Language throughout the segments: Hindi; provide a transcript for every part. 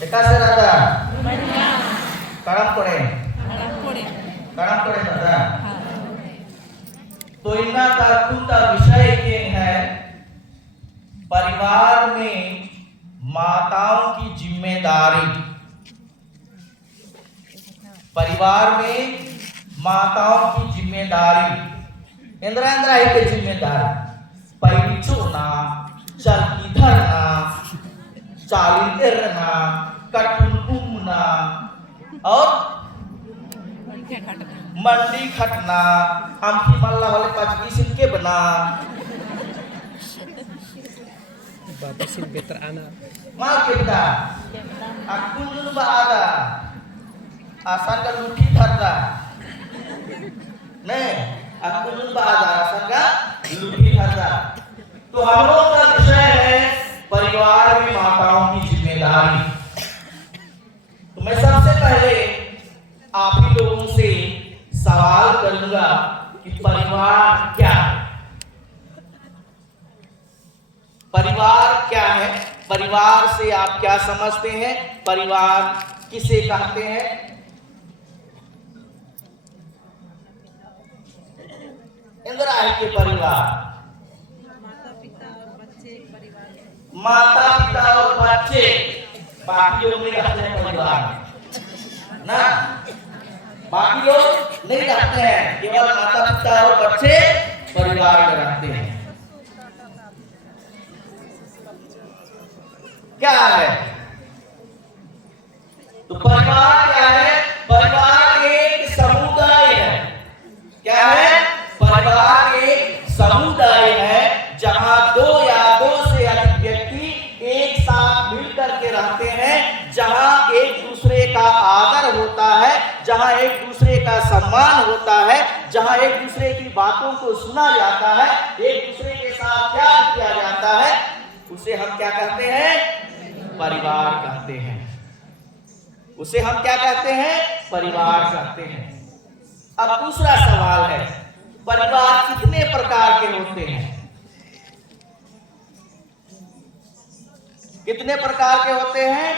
Dikasih rada. Karam pore दादा। तो इनका का विषय ये है, परिवार में माताओं की जिम्मेदारी। परिवार में माताओं की जिम्मेदारी इंद्रा इंद्रा के जिम्मेदारी पैरी चुना, चल किधर ना, चालिन इरना, कटुन उमना और मंडी खटना, आमकी मल्ला वाले पाँच के बना, babasin better anak. mal kita, aku lupa ada, asal kan luki ada, नहीं आपको lupa ada, asal kan luki ada। तो हम लोग का विषय है परिवार में माताओं की जिम्मेदारी। तो मैं सबसे पहले आप ही लोगों से सवाल करूंगा कि परिवार क्या है? परिवार क्या है? परिवार से आप क्या समझते हैं? परिवार किसे कहते हैं? इंदिरा के परिवार माता पिता और बच्चे, बाकी लोग नहीं रहते हैं परिवार ना, बाकी लोग नहीं रहते हैं, केवल माता पिता और बच्चे परिवार में रहते हैं। क्या है तो परिवार क्या है? परिवार एक समुदाय है। क्या है? परिवार एक समुदाय है जहां दो या दो से अधिक व्यक्ति एक साथ मिलकर के रहते हैं, जहां एक दूसरे का आदर होता है, जहां एक दूसरे का सम्मान होता है, जहां एक दूसरे की बातों को सुना जाता है, एक दूसरे के साथ प्यार किया जाता है, उसे हम क्या कहते हैं? परिवार कहते हैं। उसे हम क्या कहते हैं? परिवार कहते हैं। अब दूसरा सवाल है, परिवार कितने प्रकार के होते हैं? कितने प्रकार के होते हैं?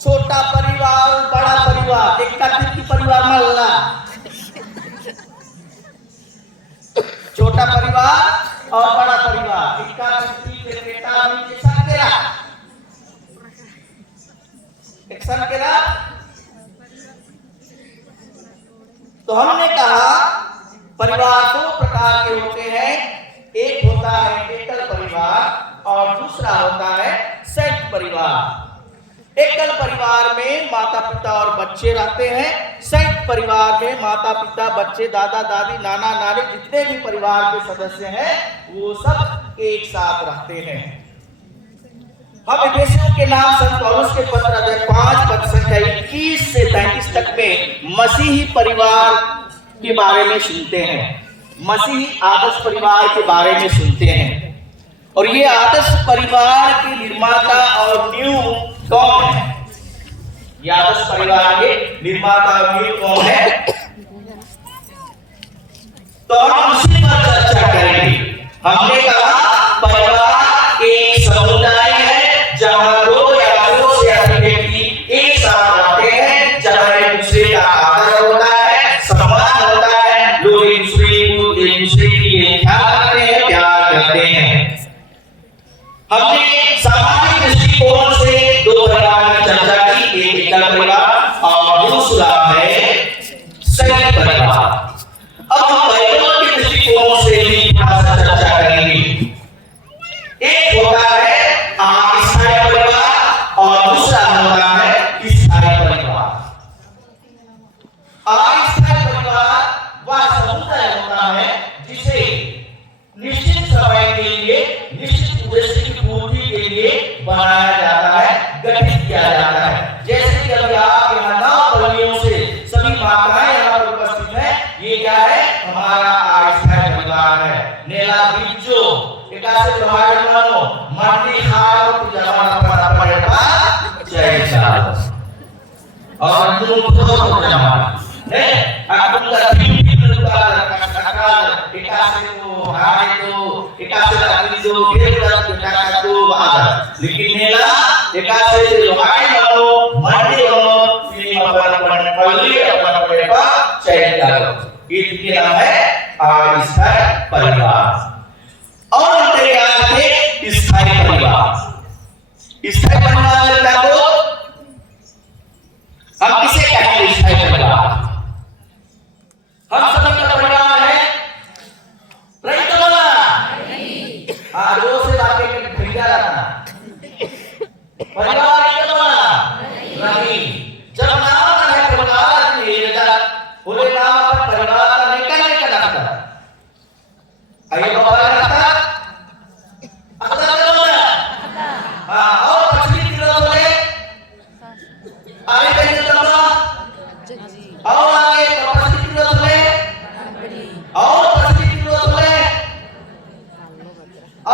छोटा परिवार, बड़ा परिवार, एक की परिवार मल्ला, छोटा परिवार और बड़ा परिवार, तो हमने कहा परिवार दो प्रकार के होते हैं, एक होता है एकल परिवार और दूसरा होता है संयुक्त परिवार। एकल परिवार में माता पिता और बच्चे रहते हैं, संयुक्त परिवार में माता पिता, बच्चे, दादा दादी, नाना नानी, जितने भी परिवार के सदस्य हैं वो सब एक साथ रहते हैं। हम एफेसियों के नाम संत पौलुस के पत्र अध्याय 5 पद संख्या 21 से 33 तक में मसीही परिवार के बारे में सुनते हैं, मसीही आदर्श परिवार के बारे में सुनते हैं। और ये आदर्श परिवार के निर्माता और नींव कौन है? ये आदर्श परिवार के निर्माता और नींव कौन है? तो हम उसी पर चर्चा करेंगे। हमने कहा परिवार एक समुदाय है जहां दो या दो से अधिक व्यक्ति एक साथ रहते हैं, जहां एक दूसरे का आदर होता है, सम्मान होता है, लोग एक दूसरे की ख्याल करते हैं, प्यार करते हैं। हमने सामाजिक दृष्टिकोण से दो परिवार की चर्चा की, एक एकल परिवार और दूसरा है संयुक्त परिवार। अब हम परिवार के दृष्टिकोण से भी थोड़ा सा चर्चा करेंगे। एक होता है अस्थायी परिवार और दूसरा होता है स्थायी परिवार। अस्थायी परिवार वह समुदाय होता है जिसे निश्चित समय के लिए, निश्चित उद्देश्य की पूर्ति के लिए बनाया जाता है, गठित किया जाता है। जैसे कि अभी आप यहाँ 9 बल्लियों से सभी माताएं यहाँ पर उपस्थित हैं, ये क्या है? हमारा अस्थायी परिवार है। नेला बिज्जो एकासे प्रभाव मानो माटी खाओ तो जमाना पड़ा पड़ेगा जय साहब और तुम तो जमाना है आपको का टीम का आकार एकासे को हाय तो एकासे लगी जो ढेर का आदर लेकिन नेला एकासे लोहाई बनो मंडी बनो तिनी अपन पल्ली अपन पेपा चैन करो इसके नाम है स्थायी परिवार। और तेरे आज के स्थायी परिवार में क्या हो हम किसे कहेंगे स्थायी परिवार? हम सभी का परिवार है रही तो बोला हाँ जो से बातें में भैया रखना परिवार है तो बोला नहीं जब नाम है परिवार नहीं बोले नाम पर परिवार का निकलने का नाता आइए बाबा रखता अकदा बोला हाँ और पछली किलो बोले आगे कहीं तो और आगे पछली किलो बोले और पछली किलो बोले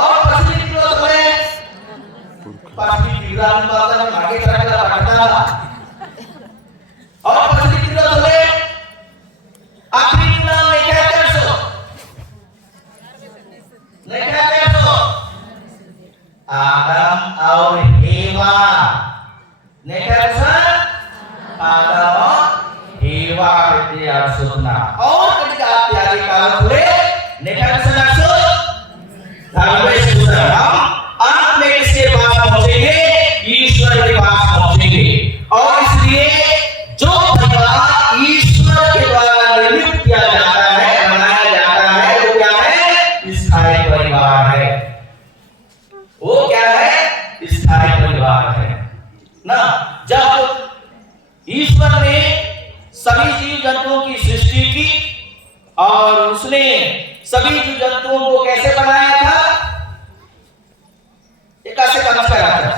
और पछली किलो बोले पछली किलो हम बात में आगे रखना पड़ता और पछली किलो बोले आखिरी नाम में क्या कर सो नहीं क्या कर सो आदम और हेवा नहीं क्या कर सो आदम और हेवा के यार सुनना और कभी का त्यागी काल पूरे नहीं क्या कर सो धर्मेश सुनना हम अंत में किसके पास पहुंचेंगे ईश्वर के पास पहुंचेंगे और इसलिए जो परिवार ईश्वर के द्वारा निर्मित किया जाता है बनाया जाता है वो क्या है स्थायी परिवार है। वो क्या है स्थायी परिवार है ना। जब ईश्वर ने सभी जीव जंतुओं की सृष्टि की और उसने सभी जीव जंतुओं को कैसे बनाया था कैसे काम करा था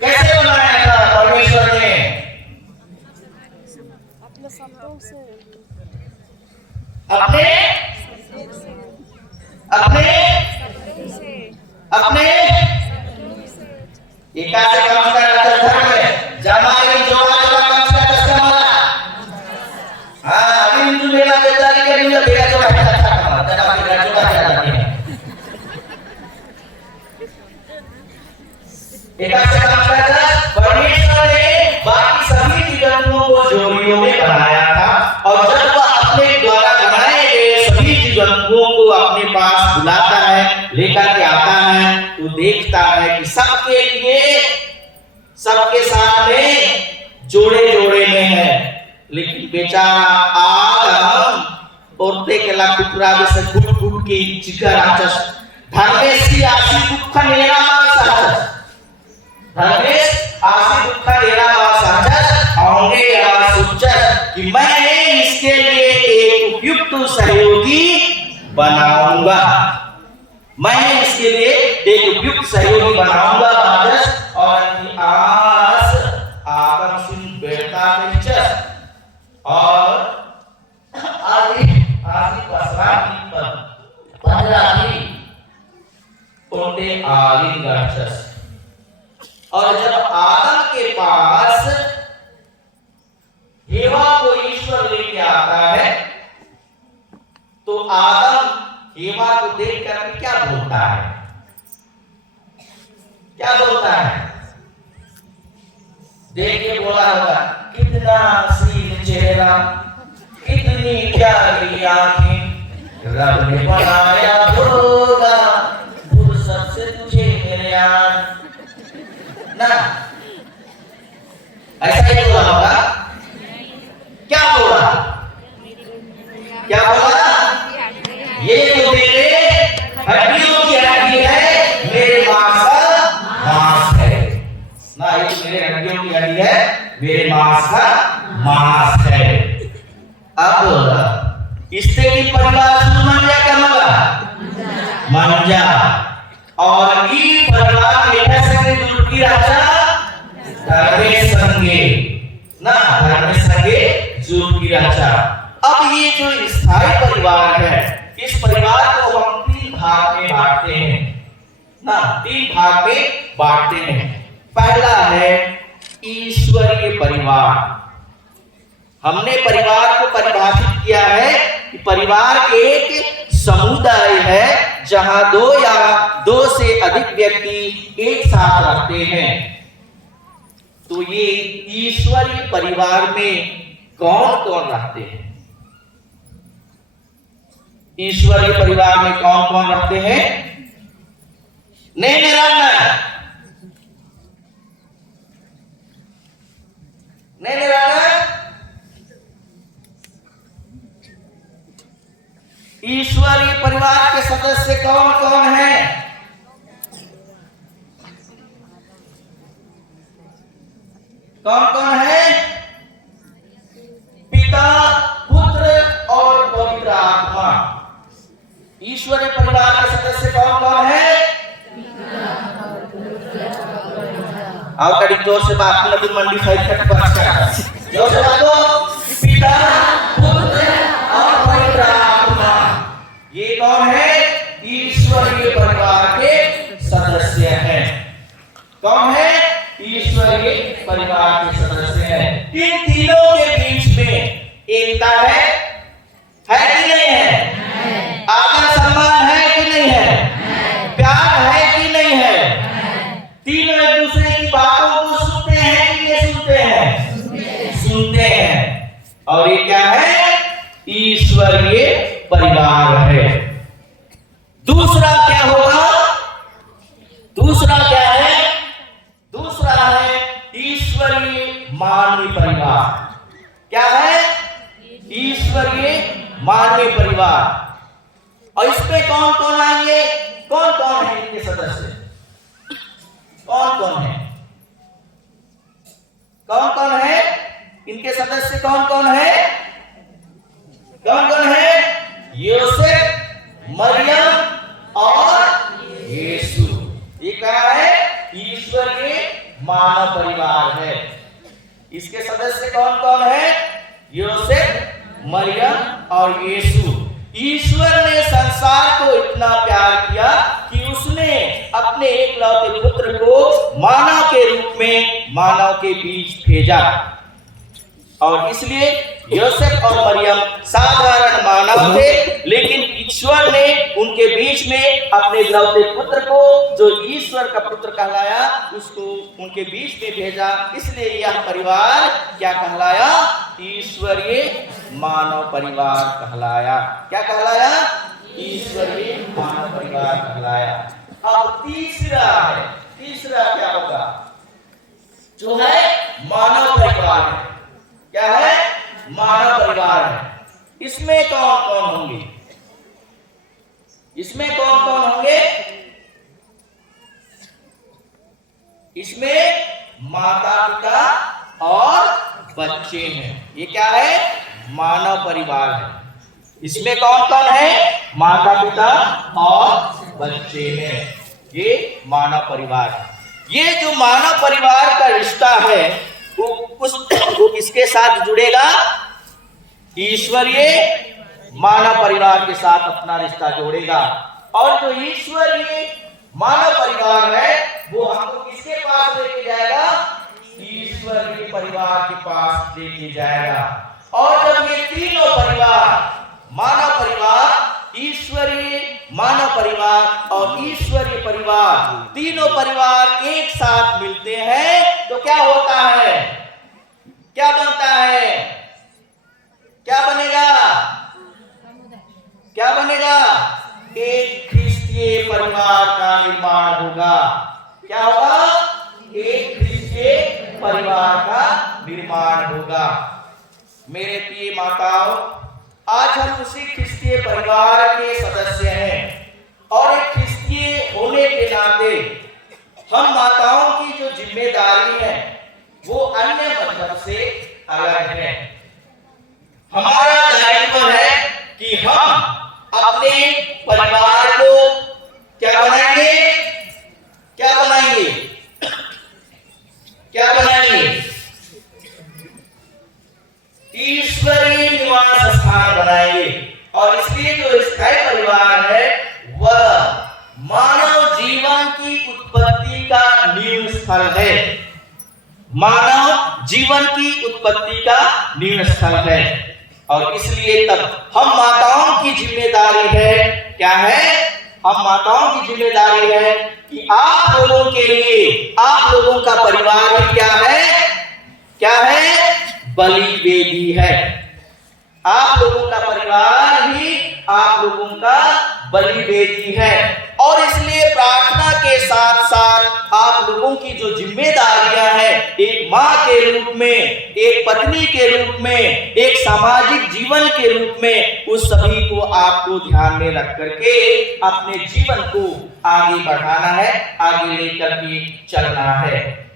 कैसे बनाया था परमेश्वर ने अपने अपने अपने ये कैसे काम कर रहा था घर में जमाई जोड़ा जोड़ा काम कर रहा था हाँ अभी तू मेरा बेचारी के लिए बेटा जोड़ा था तेरा बेटा जोड़ा जाता है एक ऐसे काम कर रहा परमेश्वर ने बाकी सभी जंतुओं को जोड़ियों में बनाया था और जब वह अपने द्वारा बनाए गए सभी जंतुओं को अपने पास बुलाता है लेकर के आता है तो देखता है कि सबके लिए सबके सामने जोड़े जोड़े में है लेकिन बेचारा आदम औरते के ला कुतरा जैसे घुट घुट की चिकर आचस धर्मेश की आशी दुख नेरा साचस धर्मेश आशी दुख नेरा साचस आऊंगे या सुचस कि मैं इसके लिए एक उपयुक्त सहयोगी बनाऊंगा मैं इसके लिए एक उपयुक्त सहयोगी बनाऊंगा राजस और आस आदम सुन बैठा बेचस और आदि आदि पसरानी पर पंद्राही उनके आलिंग गच्छस और जब आदम के पास हेवा को ईश्वर लेके आता है तो आदम हेवा को देख कर क्या बोलता है देख के बोला होगा कितना हसीन चेहरा कितनी प्यारी आंखें रब ने बनाया होगा फुर्सत से तुझे मेरे यार ना ऐसा ही बोला होगा क्या बोला ये तो मेरे हड्डियों की हड्डी है मेरे मांस का मांस है ना ये तो मेरे हड्डियों की हड्डी है मेरे मांस का मांस है। अब इससे की परिवार सुमंजा कमला मंजा और ई परिवार लेखा संगे जुड़ की राजा धर्मेश संगे ना धर्मेश संगे जुड़ की राजा। अब ये जो स्थायी परिवार है इस परिवार को हम तीन भाग में बांटते हैं ना तीन भाग में बांटते हैं। पहला है ईश्वरीय परिवार। हमने परिवार को परिभाषित किया है कि परिवार एक समुदाय है जहां दो या दो से अधिक व्यक्ति एक साथ रहते हैं। तो ये ईश्वरीय परिवार में कौन कौन रहते हैं? ईश्वरीय परिवार में कौन कौन रहते हैं? नहीं निराला, नहीं निराला। ईश्वरीय परिवार के सदस्य कौन कौन हैं? कौन कौन है? पिता, पुत्र और पवित्र आत्मा। ईश्वरीय परिवार के सदस्य कौन कौन है? आओ कड़ी जोर से बात करना, तुम मंडी साइड तक पहुंच जोर से बात। पिता, पुत्र और पवित्र आत्मा, ये कौन है? ईश्वरीय परिवार के सदस्य हैं। कौन है? ईश्वरीय परिवार के सदस्य हैं। इन तीनों के बीच में एकता है कि नहीं है? आदर सम्मान है कि नहीं है? प्यार है कि नहीं है? तीनों एक दूसरे की बातों को सुनते हैं कि नहीं सुनते हैं? सुनते हैं। और ये क्या है? ईश्वरीय परिवार है। दूसरा क्या होगा? दूसरा क्या है? दूसरा है ईश्वरीय मानवीय परिवार। क्या है? ईश्वरीय मानवीय परिवार। और इसमें कौन कौन आएंगे? कौन कौन है इनके सदस्य? कौन कौन है? कौन कौन है इनके सदस्य? कौन कौन है? कौन कौन है? योसेफ, मरियम और यीशु। ये क्या है? ईश्वरीय मानव परिवार है। इसके सदस्य कौन कौन है? योसेफ, मरियम और यीशु। ईश्वर ने संसार को इतना प्यार किया कि उसने अपने एकलौते पुत्र को मानव के रूप में मानव के बीच भेजा। और इसलिए योसेफ और मरियम साधारण मानव थे, लेकिन ईश्वर ने उनके बीच में अपने एकलौते पुत्र को, जो ईश्वर का पुत्र कहलाया, उसको उनके बीच में भेजा। इसलिए यह परिवार क्या कहलाया? ईश्वरीय मानव परिवार कहलाया। क्या कहलाया? ईश्वरीय मानव परिवार कहलाया। अब तीसरा है, तीसरा क्या होगा? जो है मानव परिवार है। क्या है? मानव परिवार है। इसमें कौन कौन होंगे? इसमें कौन कौन होंगे? इसमें माता पिता और बच्चे हैं। ये क्या है? मानव परिवार है। इसमें कौन कौन है? माता पिता और बच्चे हैं। ये मानव परिवार है। ये जो मानव परिवार का रिश्ता है वो किसके साथ जुड़ेगा? ईश्वरीय मानव परिवार के साथ अपना रिश्ता जोड़ेगा। और जो ईश्वरीय मानव परिवार है वो हमको किसके पास लेके जाएगा? ईश्वरीय परिवार के पास लेके जाएगा। और जब ये तीनों परिवार, मानव परिवार, ईश्वरीय मानव परिवार और ईश्वरीय परिवार, तीनों परिवार एक साथ मिलते हैं तो क्या होता है? क्या बनता है? क्या बनेगा? क्या बनेगा? एक ख्रिस्तीय परिवार का निर्माण होगा। क्या होगा? एक ख्रिस्तीय परिवार का निर्माण होगा। मेरे प्रिय माताओं, आज हम उसी ख्रिस्तीय परिवार के सदस्य हैं और एक ख्रिस्तीय होने के नाते हम माताओं की जो जिम्मेदारी है वो अन्य मजहब से अलग है। हमारा दायित्व है कि हम अपने परिवार को क्या बनाएंगे? क्या बनाएंगे? क्या बनाएंगे? ईश्वरीय निवास स्थान बनाएंगे। और इसलिए जो स्थायी परिवार है वह मानव जीवन की उत्पत्ति का नींव स्थल है। मानव जीवन की उत्पत्ति का नींव स्थल है। और इसलिए तब हम माताओं की जिम्मेदारी है क्या है? हम माताओं की जिम्मेदारी है कि आप लोगों के लिए, आप लोगों का परिवार ही क्या है? क्या है? बलि वेदी है। आप लोगों का परिवार ही आप लोगों का बलि वेदी है। और इसलिए प्रार्थना के साथ साथ आप लोगों की जो जिम्मेदारियां हैं, एक माँ के रूप में, एक पत्नी के रूप में, एक सामाजिक जीवन के रूप में, उस सभी को आपको ध्यान में रख करके अपने जीवन को आगे बढ़ाना है, आगे लेकर के चलना है।